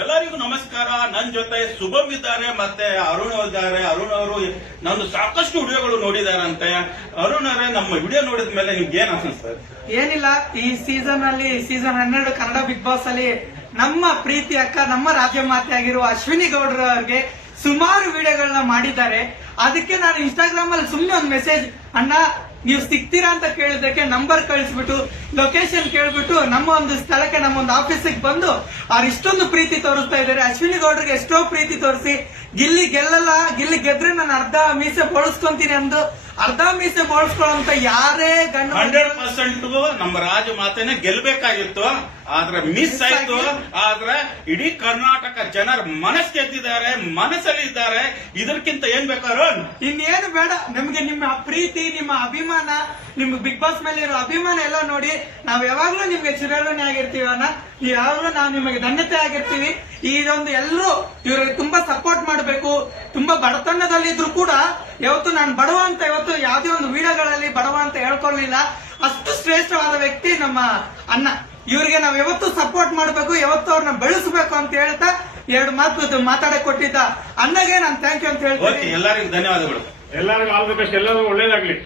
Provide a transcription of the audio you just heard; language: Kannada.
ಎಲ್ಲರಿಗೂ ನಮಸ್ಕಾರ. ನನ್ನ ಜೊತೆ ಶುಭಮ್ ಇದ್ದಾರೆ ಮತ್ತೆ ಅರುಣ್ ಇದ್ದಾರೆ. ಅರುಣ್ ಅವರು ನಂದು ಸಾಕಷ್ಟು ವಿಡಿಯೋಗಳು ನೋಡಿದಾರಂತೆ. ಅರುಣ್ ಅವರೇ, ನಮ್ಮ ವಿಡಿಯೋ ನೋಡಿದ ಮೇಲೆ ನಿಮ್ಗೆ ಏನ್ ಅನಿಸ್ತದೆ? ಏನಿಲ್ಲ, ಈ ಸೀಸನ್ 12 ಕನ್ನಡ ಬಿಗ್ ಬಾಸ್ ಅಲ್ಲಿ ನಮ್ಮ ಪ್ರೀತಿ ಅಕ್ಕ, ನಮ್ಮ ರಾಜ್ಯ ಮಾತೆ ಆಗಿರುವ ಅಶ್ವಿನಿ ಗೌಡ್ರ ಅವ್ರಿಗೆ ಸುಮಾರು ವಿಡಿಯೋಗಳನ್ನ ಮಾಡಿದ್ದಾರೆ. ಅದಕ್ಕೆ ನಾನು ಇನ್ಸ್ಟಾಗ್ರಾಮ್ ಅಲ್ಲಿ ಸುಮ್ಮನೆ ಒಂದು ಮೆಸೇಜ್, ಅಣ್ಣ ನೀವು ಸಿಗ್ತೀರಾ ಅಂತ ಕೇಳಿದಕ್ಕೆ ನಂಬರ್ ಕಳಿಸ್ಬಿಟ್ಟು ಲೊಕೇಶನ್ ಕೇಳ್ಬಿಟ್ಟು ನಮ್ಮ ಒಂದು ಸ್ಥಳಕ್ಕೆ, ನಮ್ಮ ಒಂದು ಆಫೀಸಿಗೆ ಬಂದು ಅವ್ರು ಇಷ್ಟೊಂದು ಪ್ರೀತಿ ತೋರಿಸ್ತಾ ಇದ್ದಾರೆ. ಅಶ್ವಿನಿ ಗೌಡ್ರಿಗೆ ಎಷ್ಟೋ ಪ್ರೀತಿ ತೋರಿಸಿ, ಗಿಲ್ಲಿ ಗೆದ್ರೆ ನಾನು ಅರ್ಧ ಮೀಸೆ ಬೋಳಿಸ್ಕೊಂತೀನಿ ಅಂದು ಅರ್ಧ ಮೀಸೆ ಬೋಳಿಸ್ಕೊಳ್ಳೋಂತ ಯಾರೇ ಗಂಡ 100% ನಮ್ಮ ರಾಜ ಮಾತೆನೆ ಗೆಲ್ಬೇಕಾಗಿತ್ತು, ಆದ್ರೆ ಮಿಸ್ ಆಯ್ತು. ಆದ್ರೆ ಇಡೀ ಕರ್ನಾಟಕ ಜನರ ಮನಸ್ಸು ಗೆದ್ದಿದ್ದಾರೆ, ಮನಸ್ಸಲ್ಲಿ ಇದ್ದಾರೆ. ಇದಕ್ಕಿಂತ ಏನ್ ಬೇಕಾದ್ರು ಇನ್ನೇನು ಬೇಡ. ನಮ್ಗೆ ನಿಮ್ಮ ಪ್ರೀತಿ, ನಿಮ್ಮ ಅಭಿಮಾನ, ನಿಮ್ ಬಿಗ್ ಬಾಸ್ ಮೇಲೆ ಇರೋ ಅಭಿಮಾನ ಎಲ್ಲ ನೋಡಿ ನಾವ್ ಯಾವಾಗ್ಲೂ ನಿಮ್ಗೆ ಚಿರಋಣಿ ಆಗಿರ್ತೀವಿ ಅಣ್ಣ. ನೀವು ಯಾವಾಗ್ಲೂ ನಾವು ನಿಮಗೆ ಧನ್ಯತೆ ಆಗಿರ್ತೀವಿ. ಇದೊಂದು ಎಲ್ಲರೂ ಇವ್ರಿಗೆ ತುಂಬಾ ಸಪೋರ್ಟ್ ಮಾಡಬೇಕು. ತುಂಬಾ ಬಡತನದಲ್ಲಿದ್ರು ಕೂಡ ಯಾವತ್ತು ನಾನು ಬಡವ ಅಂತ ಇವತ್ತು ಯಾವ್ದೇ ಒಂದು ವಿಡಿಯೋಗಳಲ್ಲಿ ಬಡವ ಅಂತ ಹೇಳ್ಕೊಳ್ಳಿಲ್ಲ. ಅಷ್ಟು ಶ್ರೇಷ್ಠವಾದ ವ್ಯಕ್ತಿ ನಮ್ಮ ಅಣ್ಣ. ಇವ್ರಿಗೆ ನಾವ್ ಯಾವತ್ತು ಸಪೋರ್ಟ್ ಮಾಡಬೇಕು, ಯಾವತ್ತು ಅವ್ರನ್ನ ಬೆಳೆಸಬೇಕು ಅಂತ ಹೇಳ್ತಾ 2 ಮಾತು ಮಾತಾಡಕ್ ಕೊಟ್ಟಿದ್ದ ಅಣ್ಣಗೆ ನಾನು ಥ್ಯಾಂಕ್ ಯು ಅಂತ ಹೇಳ್ತೀನಿ. ಎಲ್ಲರಿಗೂ ಧನ್ಯವಾದಗಳು. ಎಲ್ಲರಿಗೂ ಆಲ್ ದಿ ಬೆಸ್ಟ್, ಎಲ್ಲರಿಗೂ ಒಳ್ಳೇದಾಗ್ಲಿ.